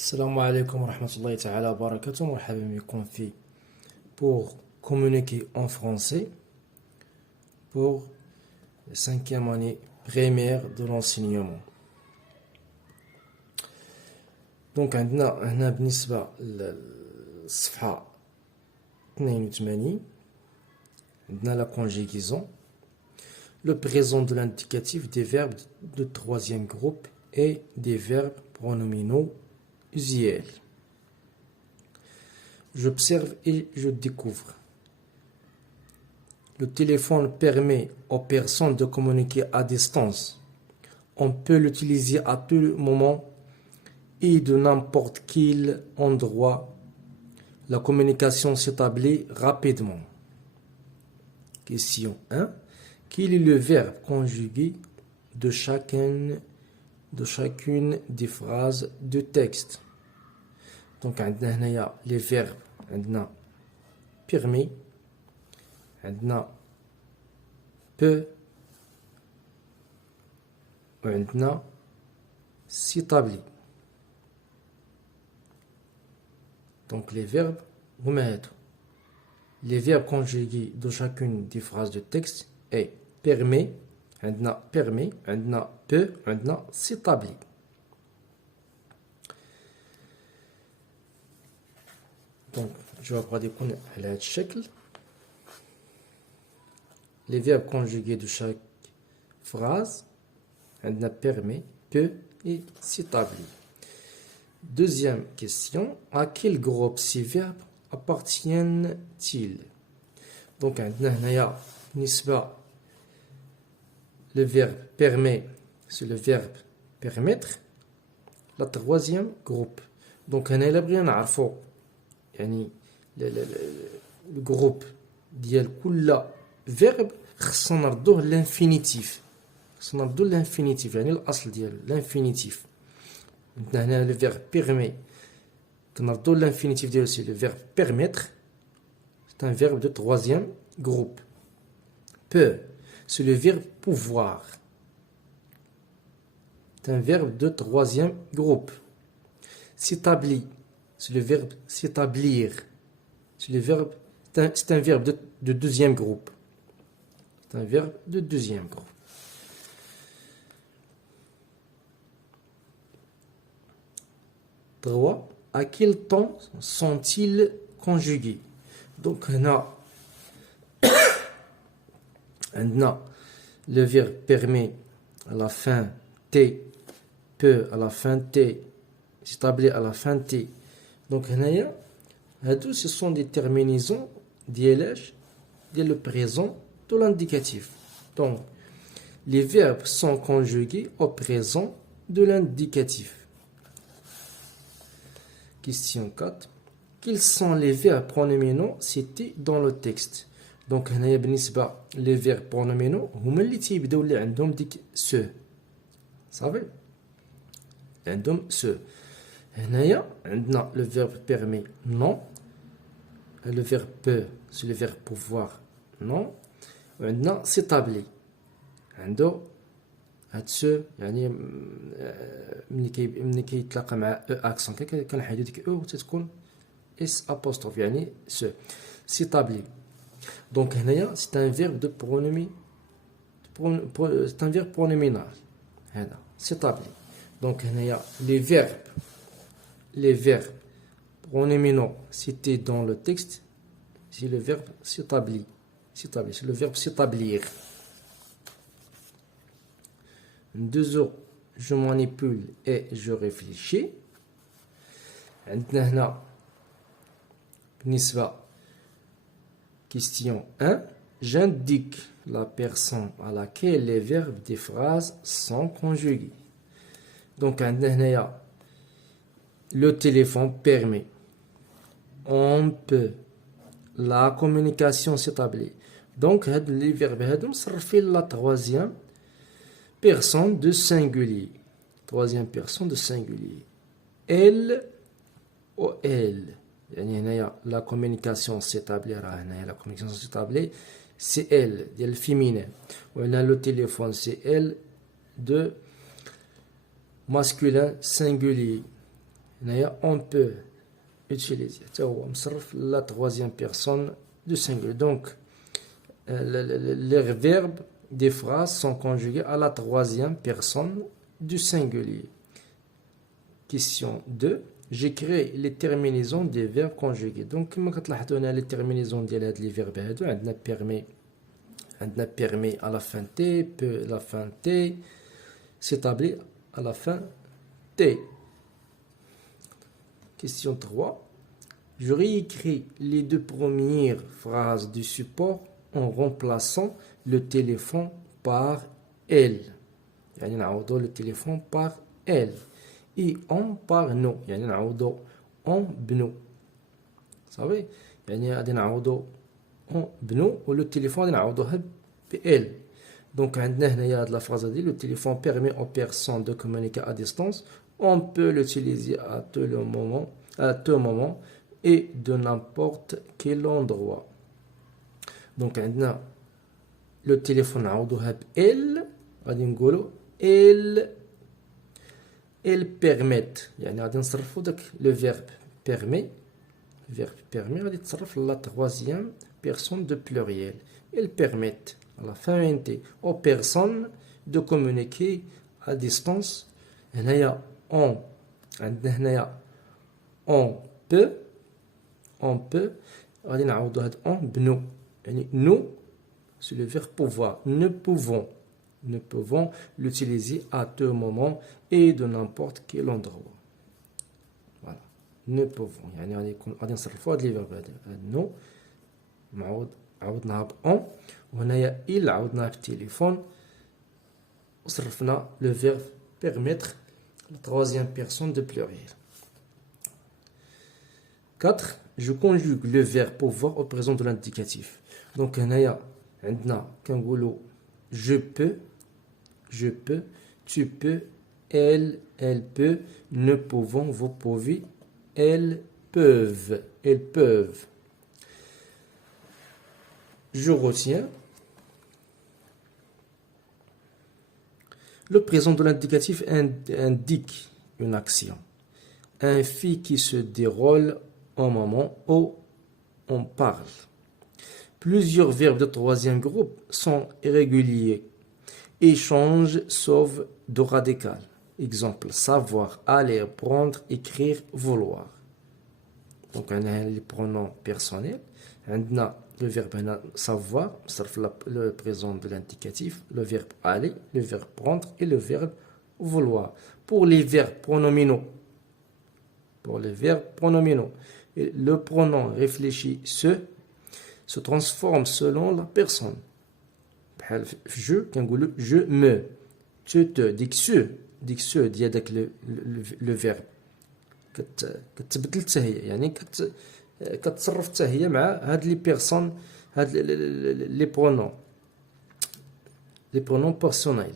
Assalamu alaikum wa rahmatullahi ta'ala wa barakatuh. Marhaba bikum fi pour communiquer en français pour la 5e année première de l'enseignement. Donc عندنا بالنسبة للصفحة 82 عندنا la conjugaison, le présent de l'indicatif des verbes de troisième groupe et des verbes pronominaux usuels. J'observe et je découvre. Le téléphone permet aux personnes de communiquer à distance. On peut l'utiliser à tout moment et de n'importe quel endroit. La communication s'établit rapidement. Question 1. Quel est le verbe conjugué de chacune des phrases de texte? Donc عندنا هنايا les verbes عندنا permet عندنا peut وعندنا s'établit. Donc les verbes هما هادو. Les verbes conjugués de chacune des phrases de texte est permet عندنا peut عندنا s'établit. Donc je vais regarder على هذا الشكل. Les verbes conjugués de chaque phrase عندنا permet, peut et s'établit. Deuxième question, à quel groupe ces verbes appartiennent-ils? Donc عندنا هنايا بالنسبة le verbe permet, c'est le verbe permettre, la troisième groupe. Donc هنا إلا بغينا نعرفو يعني le groupe ديال كل verbe خصنا نردوه l'infinitif. خصنا نردو l'infinitif يعني الأصل ديالو l'infinitif. هنا le verbe permet كنردو l'infinitif ديالو c'est le verbe permettre. C'est un verbe de troisième groupe. Peut, c'est le verbe pouvoir. C'est un verbe de troisième groupe. S'établit, c'est le verbe s'établir. C'est un verbe de deuxième groupe. C'est un verbe de deuxième groupe. Trois. À quel temps sont-ils conjugués? Donc, on a le verbe permet à la fin T, peut à la fin T, s'établit à la fin T. Donc, ce sont des terminaisons dès le présent de l'indicatif. Donc, les verbes sont conjugués au présent de l'indicatif. Question 4. Quels sont les verbes pronominaux cités dans le texte? Donc هنايا بالنسبة les verbes pronominaux هما اللي تيبداو اللي عندهم ديك سو صافي عندهم سو. هنايا عندنا le verbe permet non, le verbe peut c'est le verbe pouvoir non, وعندنا s'établit عنده هاد سو يعني ملي كيتلاقى مع او اكسون كنحيدو ديك او تتكون اس apostrophe يعني سو s'établit. Donc c'est un verbe de c'est un verbe pronominal. S'établit. Donc les verbes pronominaux cités dans le texte, c'est le verbe s'établit. C'est le verbe s'établir. Deux autres, je manipule et je réfléchis. Question 1. J'indique la personne à laquelle les verbes des phrases sont conjugués. Donc, le téléphone permet. On peut. La communication s'établit. Donc, les verbes sont la troisième personne de singulier. Troisième personne de singulier. Elle ou elle. La communication s'établit, c'est elle, le féminin. Le téléphone, c'est elle, de masculin singulier. On peut utiliser la troisième personne du singulier. Donc, les verbes des phrases sont conjugués à la troisième personne du singulier. Question 2. J'écris les terminaisons des verbes conjugués. Donc, comme vous voyez, les terminaisons des verbes, on a permis à la fin T, peut à la fin T, s'établit à la fin T. Question 3. Je réécris les deux premières phrases du support en remplaçant le téléphone par elle. Le téléphone par elle. Et on par nous. On بنو. صافي غادي نعوضو on بنو و le téléphone نعوضوها بelle. Donc عندنا هنايا هاد la phrase دي le téléphone permet aux personnes de communiquer à distance. On peut l'utiliser à tout moment et de n'importe quel endroit. Donc عندنا le téléphone نعوضوها بelle غادي نقولو elles permettent غادي نصرفو داك le verbe permet غادي تصرف la troisième personne de pluriel. Elles permettent à la fin T aux personnes de communiquer à distance. هنايا عندنا هنايا on peut غادي نعوضو هاد on بنو nous c'est le verbe pouvoir. Nous pouvons l'utiliser à tout moment et de n'importe quel endroit. Voilà. Nous pouvons. غادي نصرفوا هاد لي فيرب هادي. nous عوضناها ب on وهنايا il عوضناها بالتليفون وصرفنا le verbe permettre la troisième personne de pluriel. 4. Je conjugue le verbe pouvoir au présent de l'indicatif. Donc هنايا عندنا كنقولوا je peux, tu peux, elle peut, nous pouvons, vous pouvez, elles peuvent. Je retiens. Le présent de l'indicatif indique une action, un fait qui se déroule au moment où on parle. Plusieurs verbes de troisième groupe sont irréguliers et changent sauf de radical. Exemple, savoir, aller, prendre, écrire, vouloir. Donc, on a les pronoms personnels. On a le verbe savoir, le présent de l'indicatif, le verbe aller, le verbe prendre et le verbe vouloir. Pour les verbes pronominaux, le pronom réfléchi se transforme selon la personne. Je me, tu te, ديك ديال داك le verbe كتبدل حتى هي يعني كتصرف حتى هي مع هاد لي بيرسون هاد لي برونون بيرسونيل.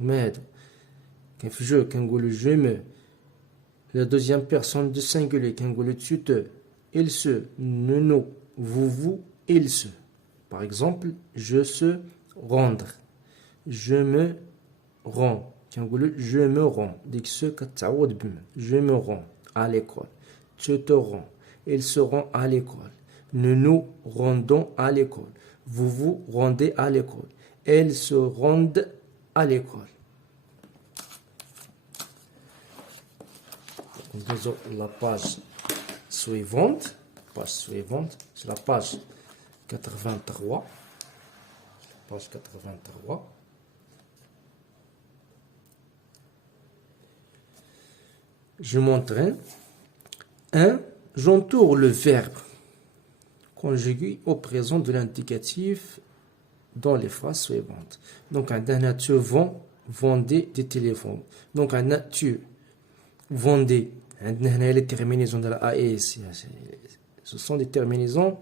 هما هادو كاين في جو كنقولو je me. La deuxième personne du singulier كنقولو tu te, il se, nous, vous, il se. Par exemple, je se rendre, je me rends. Je me rends. Je me rends à l'école. Tu te rends. Ils se rendent à l'école. Nous nous rendons à l'école. Vous vous rendez à l'école. Elles se rendent à l'école. La page suivante. C'est la page 83. Page 83. Je montre 1. J'entoure le verbe conjugué au présent de l'indicatif dans les phrases suivantes. Donc, tu vendais des téléphones. Donc, tu vendais. Les terminaisons de la AS. Ce sont des terminaisons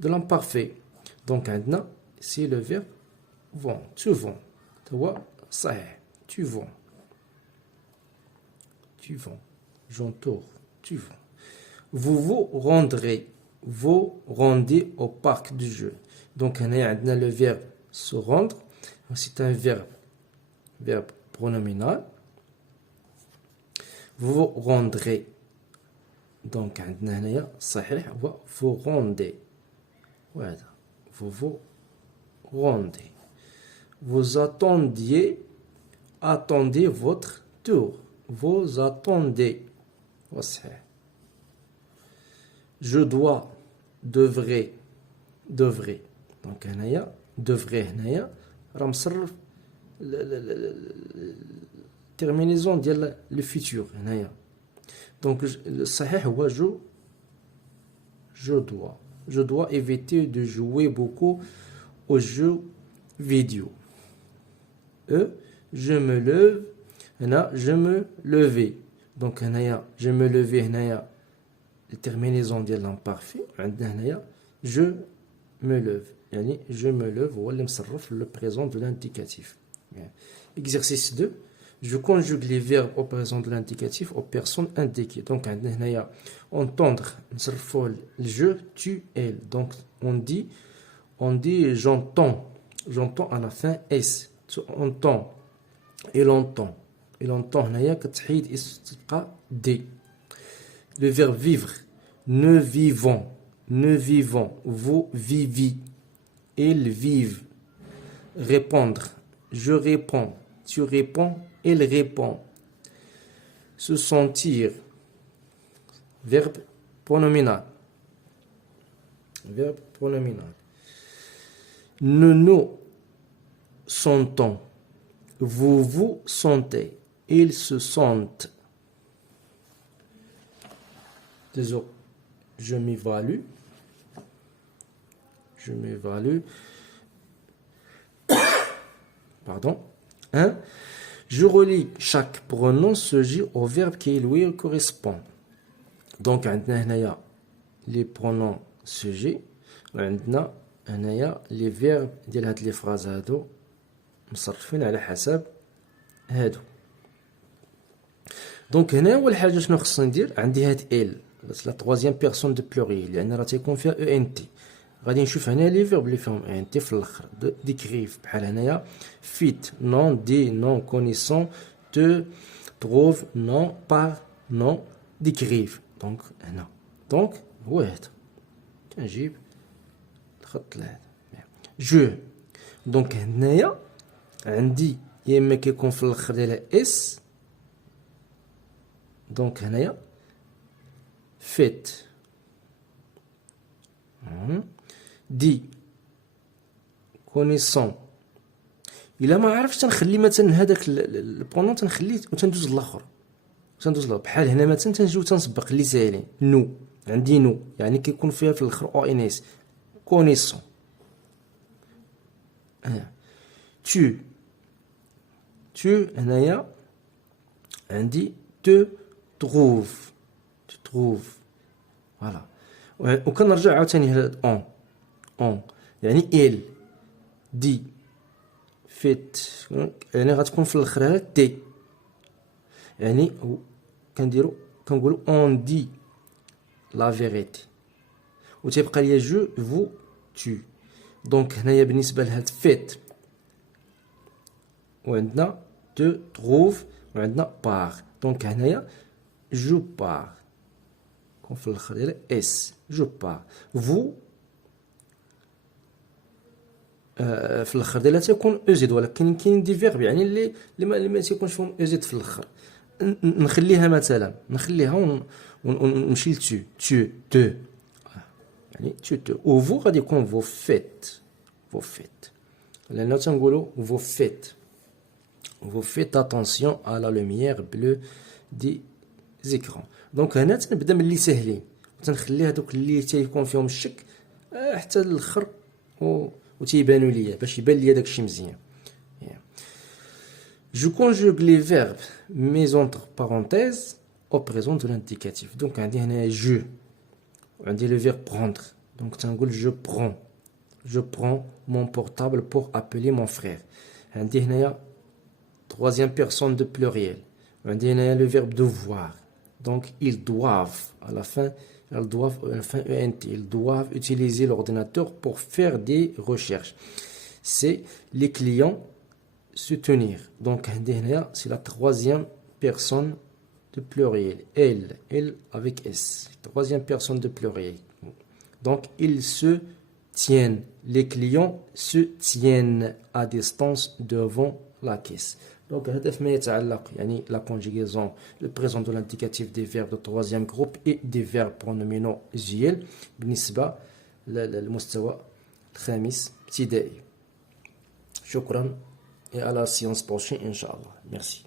de l'imparfait. Donc, c'est le verbe vend. Tu vends. Tu vois, ça est. Tu vends. Tu vends. J'entoure. Tu vends. Vous vous rendrez. Vous rendez au parc du jeu. Donc, on a le verbe se rendre. C'est un verbe pronominal. vous rendrez. Donc عندنا هنايا صحيح هو vous rendez. وهذا vous rendez. Vous attendez votre tour. Vous attendez. وصحيح. Je dois, devrais. Donc هنايا devrait هنايا راه مصرف terminaison ديال le futur هنايا. Donc الصحيح هو je dois éviter de jouer beaucoup aux jeux vidéo. Je me lève هنا je me levais. Donc هنايا je me levais هنايا الترمينيزون ديال l'imparfait. عندنا هنايا je me lève يعني je me lève هو اللي مصرف le présent de l'indicatif. Exercice 2. Je conjugue les verbes au présent de l'indicatif aux personnes indiquées. Donc عندنا هنايا entendre نصرفوا je, tu, elle. Donc on dit j'entends à la fin s. Tu entends, il entend هنايا كتحيد اس تبقى d. Le verbe vivre, nous vivons, vous vivez, ils vivent. Répondre, je réponds, tu réponds, il répond. Se sentir, verbe pronominal. Nous sentons, vous sentez, ils se sentent. Désolé, je m'évalue. Pardon. 1. Je relie chaque pronom sujet au verbe qui lui correspond. Donc, عندنا هنايا les pronoms sujets. وعندنا هنايا les verbes ديال هاد لي فراز هادو مصرفين على حسب هادو. دونك هنا اول حاجه شنو خصني ندير؟ عندي هاد ال لا تروازيام بيرسون دو بلوريال لان راه تيكون فيها او ان تي. غادي نشوف هنا لي فيرب اللي فيهم ان تي في الاخر. ديكريف بحال هنايا فيت نون دي نون كونيسون تو تروف نون بار نون ديكريف. دونك هنا دونك هو هذا كنجيب الخط لهذا جو. دونك هنايا عندي يا اما كيكون في الاخر ديالها اس. دونك هنايا فيت دي كونيسون. الا ما عرفتش تنخلي مثلا هذاك البرونون تنخليه وتندوز الاخر بحال هنا مثلا تنجيو تنسبق اللي ساهلين. نو عندي نو يعني كيكون فيها في الاخر او ان اس. كونيسون tu هنايا عندي te trouve فوالا. وكنرجع عاوتاني هاد اون يعني il دي فيت يعني غتكون في الاخر هاد تي يعني كنقولوا اون دي لا فيريتي وتيبقى ليا جو فو tu. دونك هنايا بالنسبه لهاد فيت وعندنا te trouve وعندنا بار. دونك هنايا جو بار كون في الاخر ديال اس جو بار. فو في الاخر ديالها تيكون او زد ولكن كاين دي فيرب يعني اللي ما تيكونش فيهم او زد في الاخر. نخليها مثلا ونمشي لتو تو يعني تو و فو غادي يكون فو فيت لأننا تنقولوا vous faites attention à la lumière bleue des écrans. دونك هنا تنبدا من اللي ساهلين وتنخلي هذوك اللي تيكون فيهم الشك حتى الاخر وتيبانوا ليا باش يبان ليا داكشي مزيان. Je conjugue les verbes mais entre parenthèses au présent de l'indicatif. Donc عندي هنا je وعندي le verbe prendre. Donc تنقول je prends mon portable pour appeler mon frère. عندي هنايا troisième personne de pluriel. عندي هنايا le verbe devoir. Donc ils doivent à la fin ils doivent utiliser l'ordinateur pour faire des recherches. C'est les clients se tenir. Donc c'est la troisième personne de pluriel. Elle avec S. Troisième personne de pluriel. Donc, ils se tiennent. Les clients se tiennent à distance devant la caisse. Donc, هدف ما يتعلق يعني la conjugaison, le présent de l'indicatif des verbes de troisième groupe et des verbes pronominaux usuels بالنسبة للمستوى الخامس ابتدائي. شكرا et à la séance prochaine إن شاء الله. Merci.